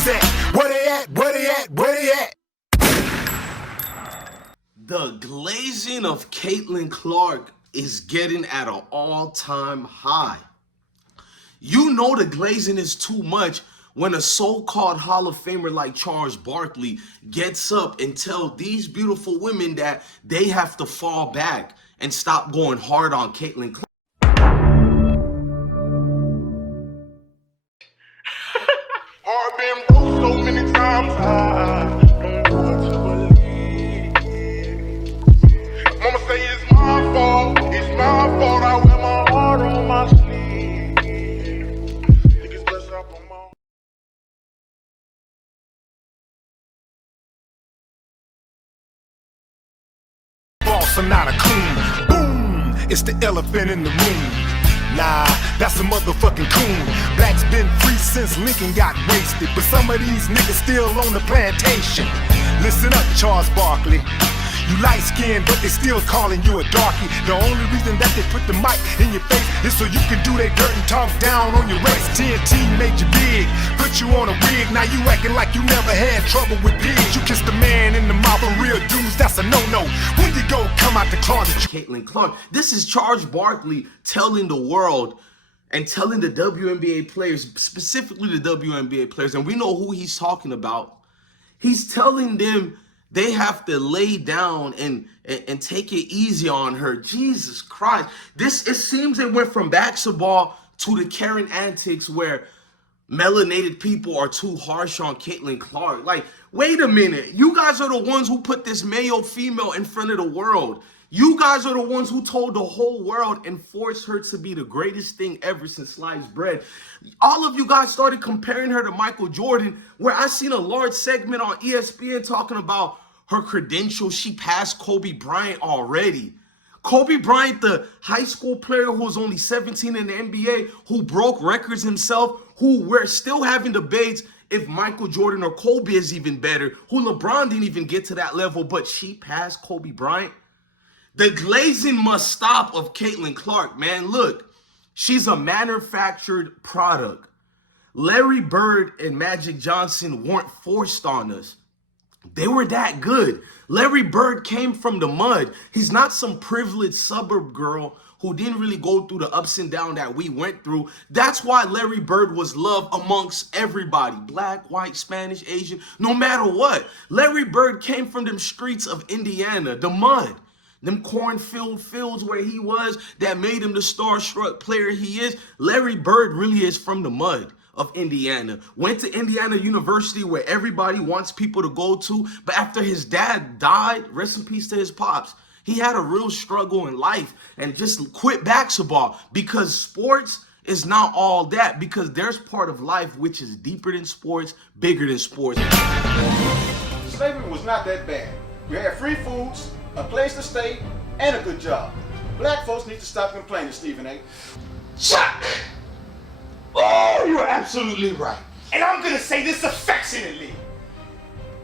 dudes at? Where they at? Where they at? Where they at? The glazing of Caitlin Clark is getting at an all-time high. You know the glazing is too much when a so-called Hall of Famer like Charles Barkley gets up and tells these beautiful women that they have to fall back and stop going hard on Caitlin Clark. I've been broke so many times, I don't want to believe. Mama say it's my fault, I wear my heart on my sleeve. Niggas bless up on my... Boss, I'm not a coon. Boom, it's the elephant in the room. Nah, that's a motherfucking coon. Black's been free since Lincoln got wasted, but some of these niggas still on the plantation. Listen up, Charles Barkley. You light-skinned, but they still calling you a darkie. The only reason that they put the mic in your face is so you can do their dirt and talk down on your race. TNT made you big, put you on a wig. Now you acting like you never had trouble with pigs. You kissed a man in the mouth of real dudes, that's a no-no. When you go come out the closet, Caitlin Clark. This is Charles Barkley telling the world and telling the WNBA players, specifically the WNBA players, and we know who he's talking about. He's telling them they have to lay down and take it easy on her. Jesus Christ. It seems it went from basketball to the Karen antics where melanated people are too harsh on Caitlin Clark. Like, wait a minute. You guys are the ones who put this male-female in front of the world. You guys are the ones who told the whole world and forced her to be the greatest thing ever since sliced bread. All of you guys started comparing her to Michael Jordan, where I seen a large segment on ESPN talking about her credentials. She passed Kobe Bryant already. Kobe Bryant, the high school player who was only 17 in the NBA, who broke records himself, who we're still having debates if Michael Jordan or Kobe is even better, who LeBron didn't even get to that level, but she passed Kobe Bryant. The glazing must stop of Caitlin Clark, man. Look, she's a manufactured product. Larry Bird and Magic Johnson weren't forced on us. They were that good. Larry Bird came from the mud. He's not some privileged suburb girl who didn't really go through the ups and downs that we went through. That's why Larry Bird was loved amongst everybody. Black, white, Spanish, Asian, no matter what. Larry Bird came from them streets of Indiana, the mud. Them cornfield fields where he was that made him the starstruck player he is. Larry Bird really is from the mud of Indiana. Went to Indiana University where everybody wants people to go to. But after his dad died, rest in peace to his pops, he had a real struggle in life and just quit basketball because sports is not all that, because there's part of life which is deeper than sports, bigger than sports. Slavery was not that bad. We had free foods, a place to stay, and a good job. Black folks need to stop complaining, Stephen A. Chuck! Oh, you're absolutely right. And I'm gonna say this affectionately.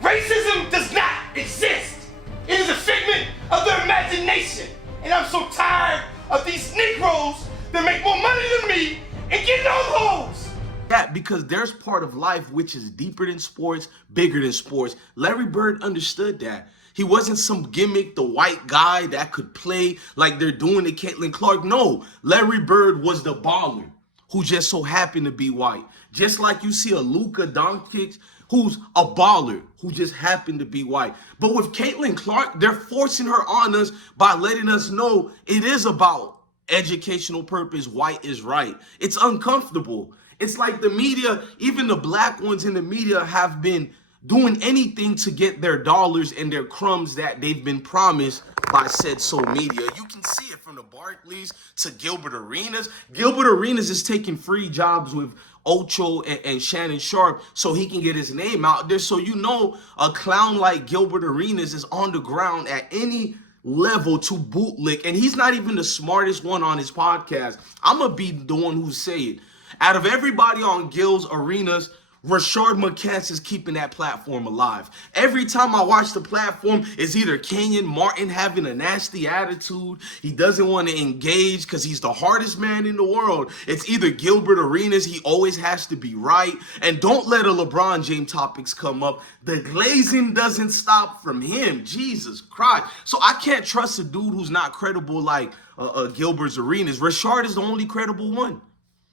Racism does not exist. It is a figment of their imagination. And I'm so tired of these Negroes that make more money than me and get no hoes. That because there's part of life which is deeper than sports, bigger than sports. Larry Bird understood that. He wasn't some gimmick, the white guy that could play like they're doing to Caitlin Clark. No, Larry Bird was the baller who just so happened to be white. Just like you see a Luka Doncic who's a baller who just happened to be white. But with Caitlin Clark, they're forcing her on us by letting us know it is about educational purpose. White is right. It's uncomfortable. It's like the media, even the black ones in the media, have been doing anything to get their dollars and their crumbs that they've been promised by said social media. You can see it from the Barkleys to Gilbert Arenas. Gilbert Arenas is taking free jobs with Ocho and Shannon Sharp so he can get his name out there. So you know a clown like Gilbert Arenas is on the ground at any level to bootlick, and he's not even the smartest one on his podcast. I'm gonna be the one who say it. Out of everybody on Gil's Arenas, Rashard McCants is keeping that platform alive. Every time I watch the platform, it's either Kenyon Martin having a nasty attitude. He doesn't want to engage because he's the hardest man in the world. It's either Gilbert Arenas. He always has to be right. And don't let a LeBron James topics come up. The glazing doesn't stop from him. Jesus Christ. So I can't trust a dude who's not credible like Gilbert Arenas. Rashard is the only credible one.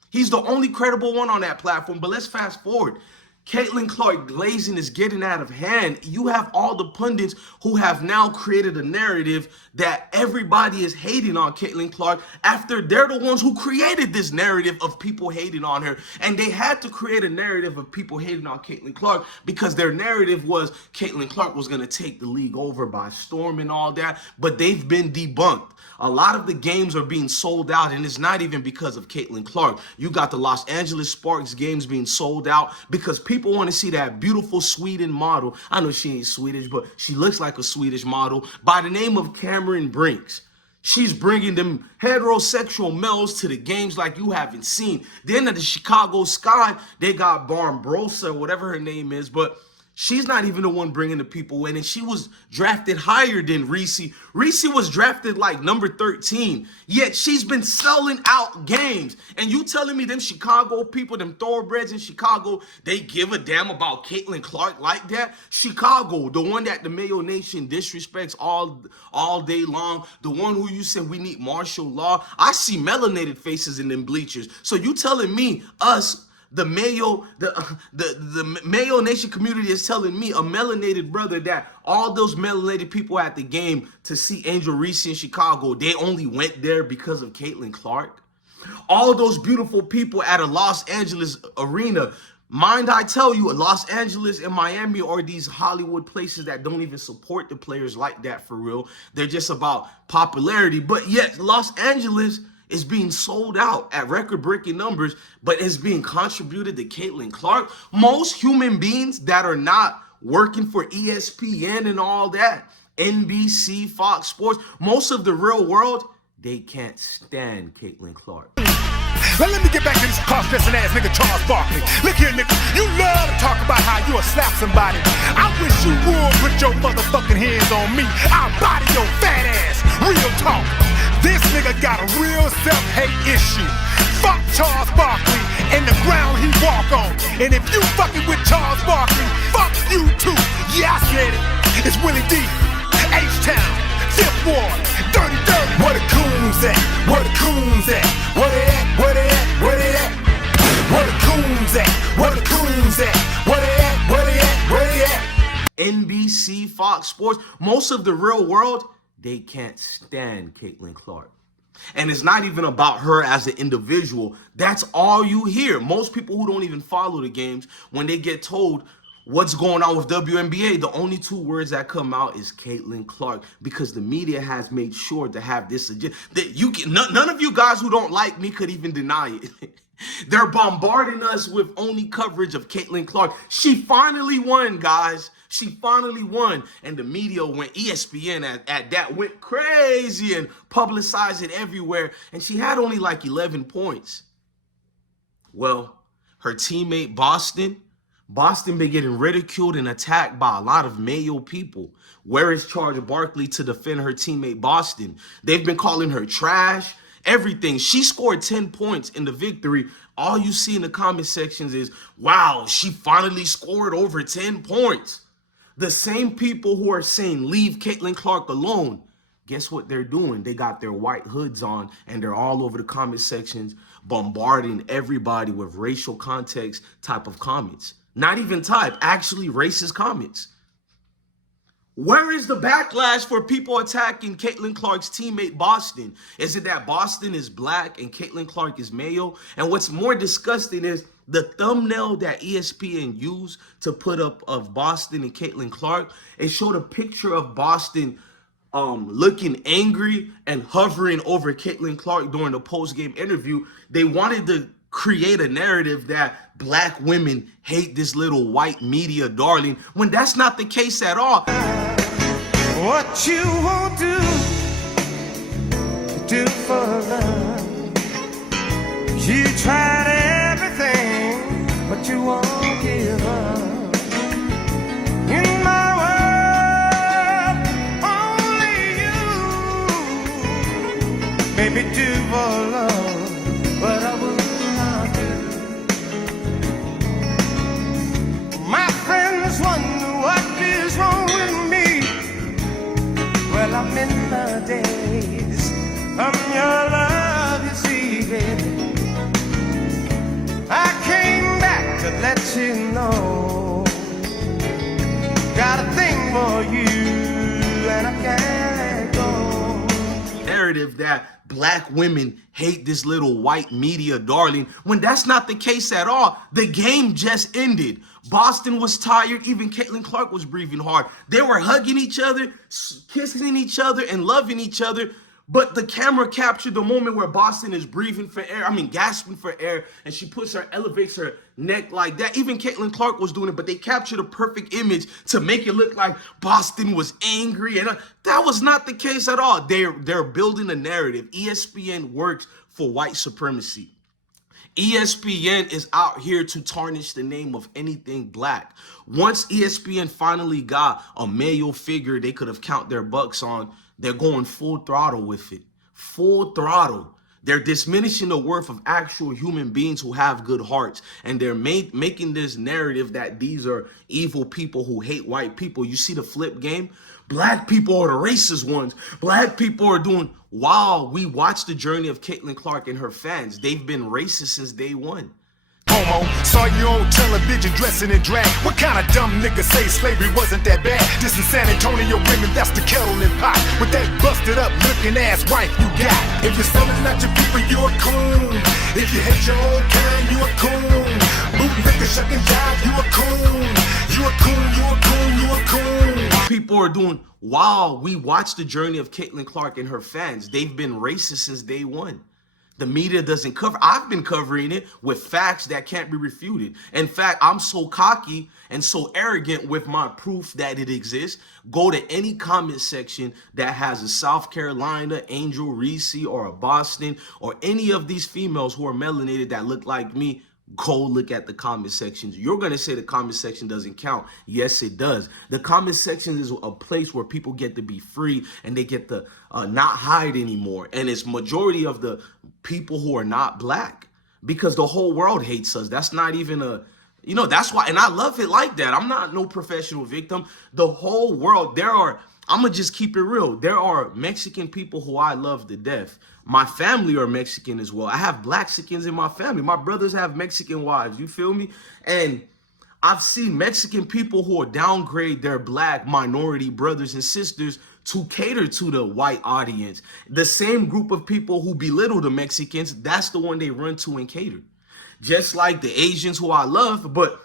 He's the only credible one on that platform. But let's fast forward. Caitlin Clark glazing is getting out of hand. You have all the pundits who have now created a narrative that everybody is hating on Caitlin Clark after they're the ones who created this narrative of people hating on her. And they had to create a narrative of people hating on Caitlin Clark because their narrative was Caitlin Clark was going to take the league over by storm and all that. But they've been debunked. A lot of the games are being sold out, and it's not even because of Caitlin Clark. You got the Los Angeles Sparks games being sold out because people want to see that beautiful Sweden model. I know she ain't Swedish, but she looks like a Swedish model by the name of Cameron Brinks. She's bringing them heterosexual males to the games like you haven't seen. Then at the Chicago Sky, they got Barmbrosa, whatever her name is, but she's not even the one bringing the people in, and she was drafted higher than Reese. Reese was drafted like number 13, yet she's been selling out games. And you telling me them Chicago people, them thoroughbreds in Chicago, they give a damn about Caitlin Clark like that? Chicago, the one that the Mayo Nation disrespects all day long, the one who you said we need martial law. I see melanated faces in them bleachers. So you telling me us, the Mayo Nation community is telling me, a melanated brother, that all those melanated people at the game to see Angel Reese in Chicago, they only went there because of Caitlin Clark? All those beautiful people at a Los Angeles arena, mind I tell you, Los Angeles and Miami are these Hollywood places that don't even support the players like that for real. They're just about popularity. But yet Los Angeles is being sold out at record-breaking numbers, but it's being contributed to Caitlin Clark. Most human beings that are not working for ESPN and all that, NBC, Fox Sports, most of the real world, they can't stand Caitlin Clark. Now let me get back to this cross-dressing ass nigga Charles Barkley. Look here, nigga, you love to talk about how you'll slap somebody. I wish you would put your motherfucking hands on me. I'll body your fat ass. Real talk. This nigga got a real self-hate issue. Fuck Charles Barkley and the ground he walk on. And if you fucking with Charles Barkley, fuck you too. Yeah, I said it. It's Willie D, H-Town, Fifth Ward, Dirty Dirty. Where the coons at? Where the coons at? Where they at? Where they at? Where they at? Where the coons at? Where the coons at? Where they at? Where they at? Where they at? NBC, Fox Sports, most of the real world, they can't stand Caitlin Clark. And it's not even about her as an individual. That's all you hear. Most people who don't even follow the games, when they get told what's going on with WNBA, the only two words that come out is Caitlin Clark, because the media has made sure to have this agenda. None of you guys who don't like me could even deny it. They're bombarding us with only coverage of Caitlin Clark. She finally won, guys. She finally won. And the media went, ESPN at that, went crazy and publicized it everywhere. And she had only like 11 points. Well, her teammate Boston been getting ridiculed and attacked by a lot of Mayo people. Where is Charles Barkley to defend her teammate Boston? They've been calling her trash. Everything. She scored 10 points in the victory. All you see in the comment sections is, wow, she finally scored over 10 points. The same people who are saying, leave Caitlin Clark alone, guess what they're doing? They got their white hoods on and they're all over the comment sections bombarding everybody with racial context type of comments. Not even type, actually racist comments. Where is the backlash for people attacking Caitlin Clark's teammate Boston? Is it that Boston is black and Caitlin Clark is Mayo? And what's more disgusting is the thumbnail that ESPN used to put up of Boston and Caitlin Clark. It showed a picture of Boston looking angry and hovering over Caitlin Clark during the post-game interview. They wanted to create a narrative that black women hate this little white media darling, when that's not the case at all. What you won't do for love. You tried everything, but you won't give up. In my world, only you. Maybe do for love, but I will not do. My friends wonder what is wrong with me. Well, I'm in the days of your love, you see, baby. I came back to let you know. Got a thing for you, and I can't let go. Narrative that black women hate this little white media darling, when that's not the case at all. The game just ended. Boston was tired. Even Caitlin Clark was breathing hard. They were hugging each other, kissing each other, and loving each other. But the camera captured the moment where Boston is breathing for air, gasping for air, and she elevates her neck like that. Even Caitlin Clark was doing it, but they captured a perfect image to make it look like Boston was angry, and that was not the case at all. They're building a narrative. ESPN works for white supremacy. ESPN is out here to tarnish the name of anything black. Once ESPN finally got a male figure they could have count their bucks on, they're going full throttle with it. Full throttle. They're diminishing the worth of actual human beings who have good hearts. And they're making this narrative that these are evil people who hate white people. You see the flip game? Black people are the racist ones. Black people are doing, wow, we watched the journey of Caitlin Clark and her fans. They've been racist since day one. Homo, saw you on television dressing in drag. What kind of dumb nigga say slavery wasn't that bad? This in San Antonio women, that's the kettle and pot. With that busted up looking ass wife you got. If you're selling out your people, you a coon. If you hate your own kind, you a coon. Boot nigga shucking jive, you a coon. You a coon, you a coon, you a coon. People are doing, wow, we watched the journey of Caitlin Clark and her fans. They've been racist since day one. The media doesn't cover. I've been covering it with facts that can't be refuted. In fact, I'm so cocky and so arrogant with my proof that it exists. Go to any comment section that has a South Carolina, Angel Reese, or a Boston, or any of these females who are melanated that look like me. Go look at the comment sections. You're going to say the comment section doesn't count. Yes, it does. The comment section is a place where people get to be free and they get to not hide anymore. And it's majority of the people who are not black, because the whole world hates us. That's not even a, that's why. And I love it like that. I'm not no professional victim. The whole world, I'm going to just keep it real. There are Mexican people who I love to death. My family are Mexican as well. I have Blaxicans in my family. My brothers have Mexican wives. You feel me? And I've seen Mexican people who downgrade their black minority brothers and sisters to cater to the white audience. The same group of people who belittle the Mexicans, that's the one they run to and cater. Just like the Asians who I love, but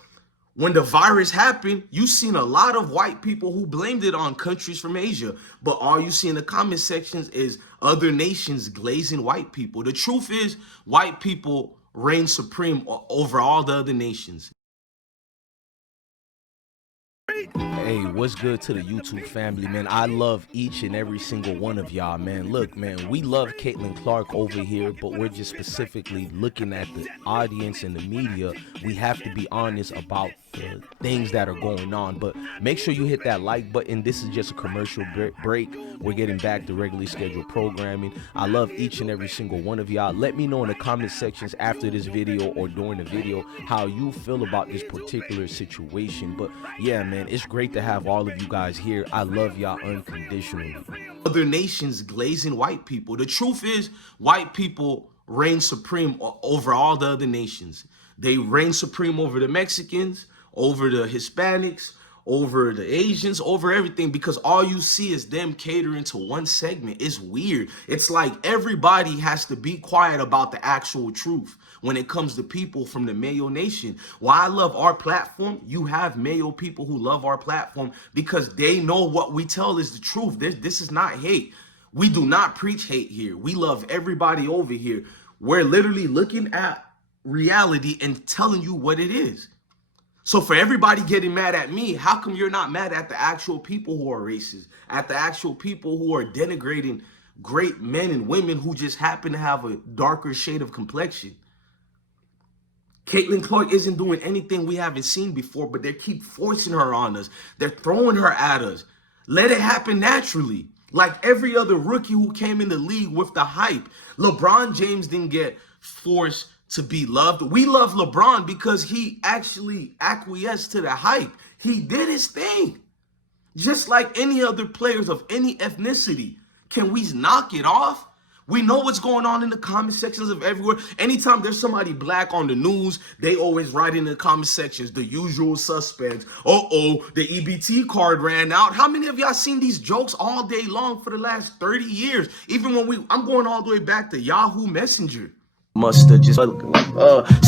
when the virus happened, you seen a lot of white people who blamed it on countries from Asia. But all you see in the comment sections is other nations glazing white people. The truth is, white people reign supreme over all the other nations. Hey, what's good to the YouTube family, man? I love each and every single one of y'all, man. Look, man, we love Caitlin Clark over here, but we're just specifically looking at the audience and the media. We have to be honest about the things that are going on, but make sure you hit that like button. This is just a commercial break. We're getting back to regularly scheduled programming. I love each and every single one of y'all. Let me know in the comment sections after this video or during the video how you feel about this particular situation. But yeah, man, it's great to have all of you guys here. I love y'all unconditionally. Other nations glazing white people. The truth is, white people reign supreme over all the other nations. They reign supreme over the Mexicans, over the Hispanics, over the Asians, over everything, because all you see is them catering to one segment. It's weird. It's like everybody has to be quiet about the actual truth when it comes to people from the Mayo Nation. Why I love our platform, you have Mayo people who love our platform because they know what we tell is the truth. This is not hate. We do not preach hate here. We love everybody over here. We're literally looking at reality and telling you what it is. So for everybody getting mad at me, how come you're not mad at the actual people who are racist, at the actual people who are denigrating great men and women who just happen to have a darker shade of complexion? Caitlin Clark isn't doing anything we haven't seen before, but they keep forcing her on us. They're throwing her at us. Let it happen naturally. Like every other rookie who came in the league with the hype. LeBron James didn't get forced to be loved. We love LeBron because he actually acquiesced to the hype. He did his thing. Just like any other players of any ethnicity. Can we knock it off? We know what's going on in the comment sections of everywhere. Anytime there's somebody black on the news, they always write in the comment sections, the usual suspects. Uh-oh, the EBT card ran out. How many of y'all seen these jokes all day long for the last 30 years? Even when I'm going all the way back to Yahoo Messenger. Mustard just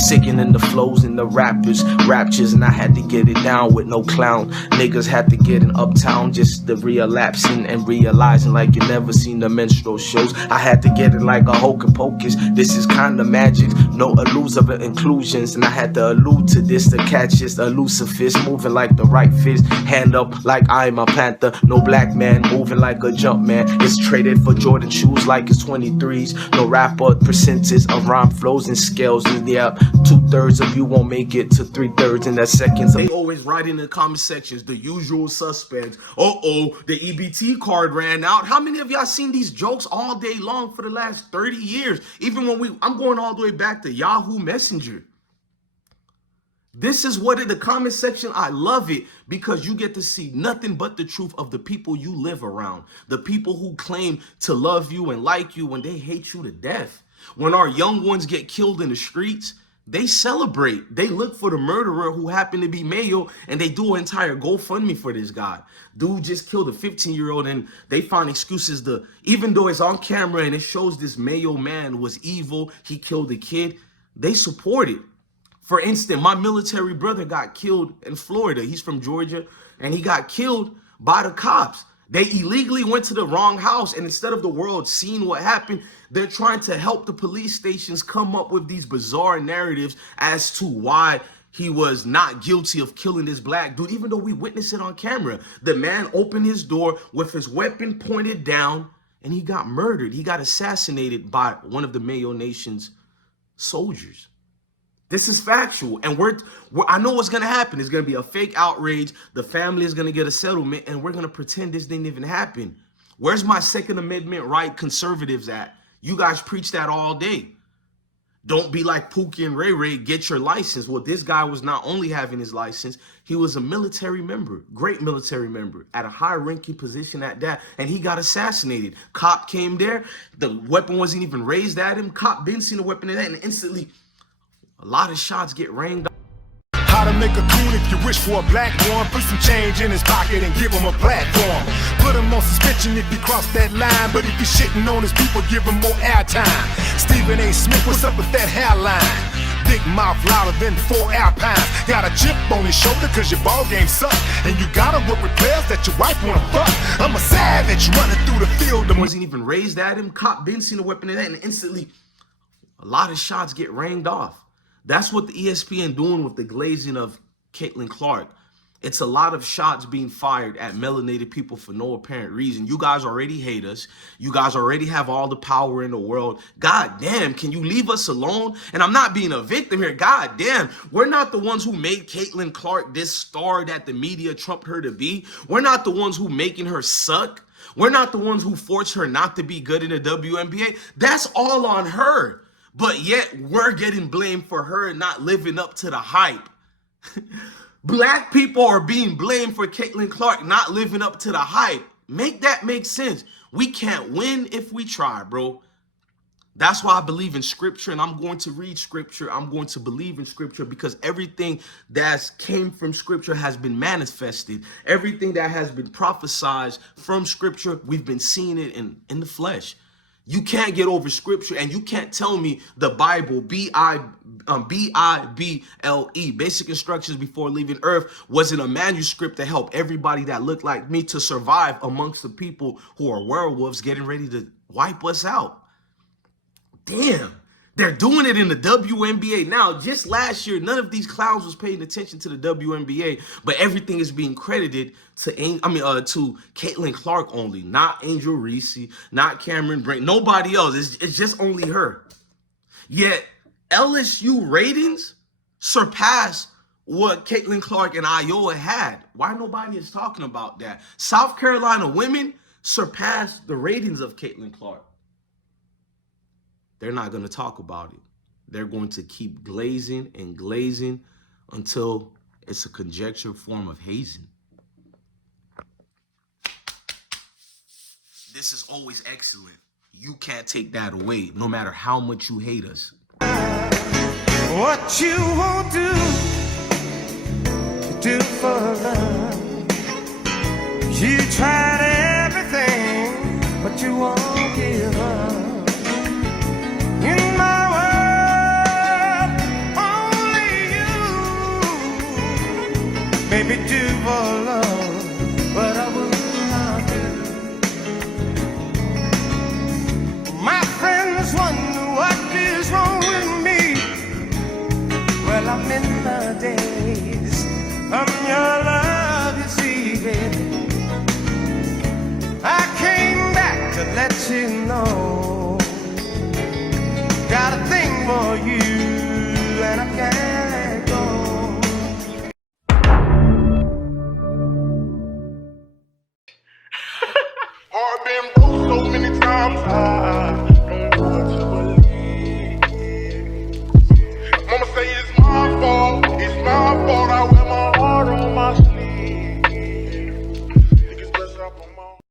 sickening the flows and the raptures, and I had to get it down with no clown. Niggas had to get in uptown just the relapsing and realizing like you never seen the minstrel shows. I had to get it like a hocus pocus. This is kinda magic, no elusive inclusions, and I had to allude to this to catch just elusive fist moving like the right fist, hand up like I'm a panther. No black man moving like a jump man. It's traded for Jordan shoes like it's 23s. No rapper percentage of rhyme flows and scales, and yeah, 2/3 of you won't make it to 3/3 in that seconds. They always write in the comment sections, the usual suspects. Uh-oh, the EBT card ran out. How many of y'all seen these jokes all day long for the last 30 years? Even when I'm going all the way back to Yahoo Messenger. This is what in the comment section, I love it because you get to see nothing but the truth of the people you live around. The people who claim to love you and like you when they hate you to death. When our young ones get killed in the streets, they celebrate. They look for the murderer who happened to be Mayo, and they do an entire GoFundMe for this guy. Dude just killed a 15-year-old, and they find excuses to, even though it's on camera and it shows this Mayo man was evil, he killed a kid, they support it. For instance, my military brother got killed in Florida. He's from Georgia, and he got killed by the cops. They illegally went to the wrong house, and instead of the world seeing what happened, they're trying to help the police stations come up with these bizarre narratives as to why he was not guilty of killing this black dude, even though we witnessed it on camera. The man opened his door with his weapon pointed down, and he got murdered. He got assassinated by one of the Mayo Nation's soldiers. This is factual, and I know what's gonna happen. It's gonna be a fake outrage. The family is gonna get a settlement, and we're gonna pretend this didn't even happen. Where's my Second Amendment right conservatives at? You guys preach that all day. Don't be like Pookie and Ray Ray, get your license. Well, this guy was not only having his license, he was a military member, great military member, at a high-ranking position at that, and he got assassinated. Cop came there, the weapon wasn't even raised at him. Cop didn't see the weapon in that, and instantly, a lot of shots get ranged off. How to make a coon if you wish for a black one. Put some change in his pocket and give him a platform. Put him on suspension if he crossed that line. But if you're shitting on his people, give him more airtime. Stephen A. Smith, what's up with that hairline? Big mouth louder than 4 Alpines. Got a chip on his shoulder cause your ball game suck. And you gotta work with players that your wife wanna fuck. I'm a savage running through the field. Wasn't even raised at him. Cop didn't see the weapon in that, and instantly, a lot of shots get ranged off. That's what the ESPN doing with the glazing of Caitlin Clark. It's a lot of shots being fired at melanated people for no apparent reason. You guys already hate us. You guys already have all the power in the world. God damn, can you leave us alone? And I'm not being a victim here. God damn, we're not the ones who made Caitlin Clark this star that the media trumped her to be. We're not the ones who making her suck. We're not the ones who forced her not to be good in the WNBA. That's all on her. But yet we're getting blamed for her not living up to the hype. Black people are being blamed for Caitlin Clark not living up to the hype. Make that make sense. We can't win if we try, bro. That's why I believe in scripture, and I'm going to read scripture. I'm going to believe in scripture because everything that came from scripture has been manifested. Everything that has been prophesied from scripture, we've been seeing it in the flesh. You can't get over scripture, and you can't tell me the Bible, B-I-B-L-E, basic instructions before leaving earth, wasn't a manuscript to help everybody that looked like me to survive amongst the people who are werewolves getting ready to wipe us out. Damn, they're doing it in the WNBA now. Just last year, none of these clowns was paying attention to the WNBA, but everything is being credited to Caitlin Clark only, not Angel Reese, not Cameron Brink, nobody else. It's just only her. Yet LSU ratings surpass what Caitlin Clark and Iowa had. Why nobody is talking about that? South Carolina women surpassed the ratings of Caitlin Clark. They're not going to talk about it. They're going to keep glazing and glazing until it's a conjecture form of hazing. This is always excellent. You can't take that away, no matter how much you hate us. What you won't do, you do for love. You tried everything, but you won't give up. In my world, only you. Maybe do for love, but I will not do. My friends wonder what is wrong with me. Well, I'm in the days from your love, you see, baby. I came back to let you know